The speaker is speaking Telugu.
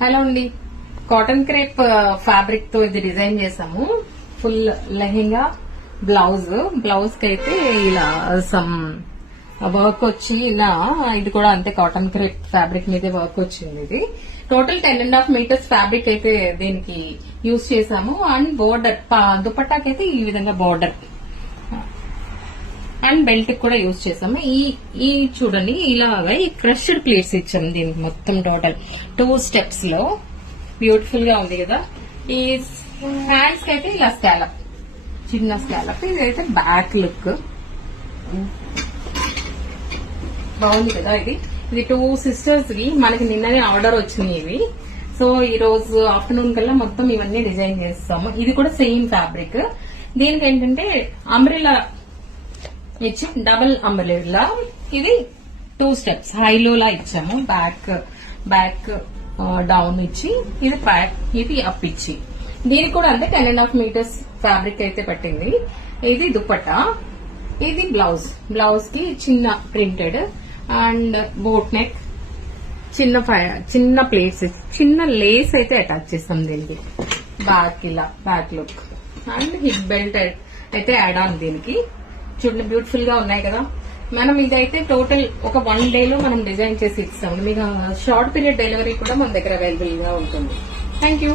హలో అండి, కాటన్ క్రేప్ ఫ్యాబ్రిక్ తో ఇది డిజైన్ చేసాము. ఫుల్ లెహెంగా బ్లౌజ్ కి అయితే ఇలా సమ్ వర్క్ వచ్చి ఇలా ఇది కూడా అంతే కాటన్ క్రేప్ ఫ్యాబ్రిక్ మీదే వర్క్ వచ్చింది. ఇది టోటల్ 10.5 మీటర్స్ ఫ్యాబ్రిక్ అయితే దీనికి యూజ్ చేసాము. అండ్ బోర్డర్ దుపట్టాకైతే ఈ విధంగా బోర్డర్ అండ్ బెల్ట్ కూడా యూజ్ చేసాము. ఈ చూడండి ఇలాగా ఈ క్రష్డ్ ప్లేట్స్ ఇచ్చాము దీనికి మొత్తం టోటల్ 2 స్టెప్స్ లో. బ్యూటిఫుల్ గా ఉంది కదా. ఈ హ్యాండ్స్ కి అయితే ఇలా స్కాలప్, చిన్న స్కాలప్. ఇదైతే బ్యాక్ లుక్ బాగుంది కదా. ఇది 2 సిస్టర్స్ వి మనకి నిన్ననే ఆర్డర్ వచ్చినాయి ఇవి. సో ఈ రోజు ఆఫ్టర్నూన్ కల్లా మొత్తం ఇవన్నీ డిజైన్ చేస్తాము. ఇది కూడా సేమ్ ఫ్యాబ్రిక్. దీనికి ఏంటంటే అంబ్రెల్లా ఇచ్చి డబుల్ అంబ్రెల్లా. ఇది 2 స్టెప్స్ హైలోలా ఇచ్చాము. బ్యాక్ డౌన్ ఇచ్చి ఇది అప్ ఇచ్చి దీనికి కూడా అంతే 10.5 మీటర్స్ ఫ్యాబ్రిక్ అయితే పట్టింది. ఇది దుపట్టా, ఇది బ్లౌజ్ కి చిన్న ప్రింటెడ్ అండ్ బోట్ నెక్, చిన్న ప్లేట్స్, చిన్న లేస్ అయితే అటాచ్ చేస్తాం దీనికి. Back look and hip belt అయితే యాడ్ ఆన్ దీనికి. చూడండి బ్యూటిఫుల్ గా ఉన్నాయి కదా. మనం ఇదైతే టోటల్ ఒక 1 డేలో మనం డిజైన్ చేసి ఇస్తాం. మీకు షార్ట్ పీరియడ్ డెలివరీ కూడా మన దగ్గర అవైలబుల్ గా ఉంటుంది. Thank you.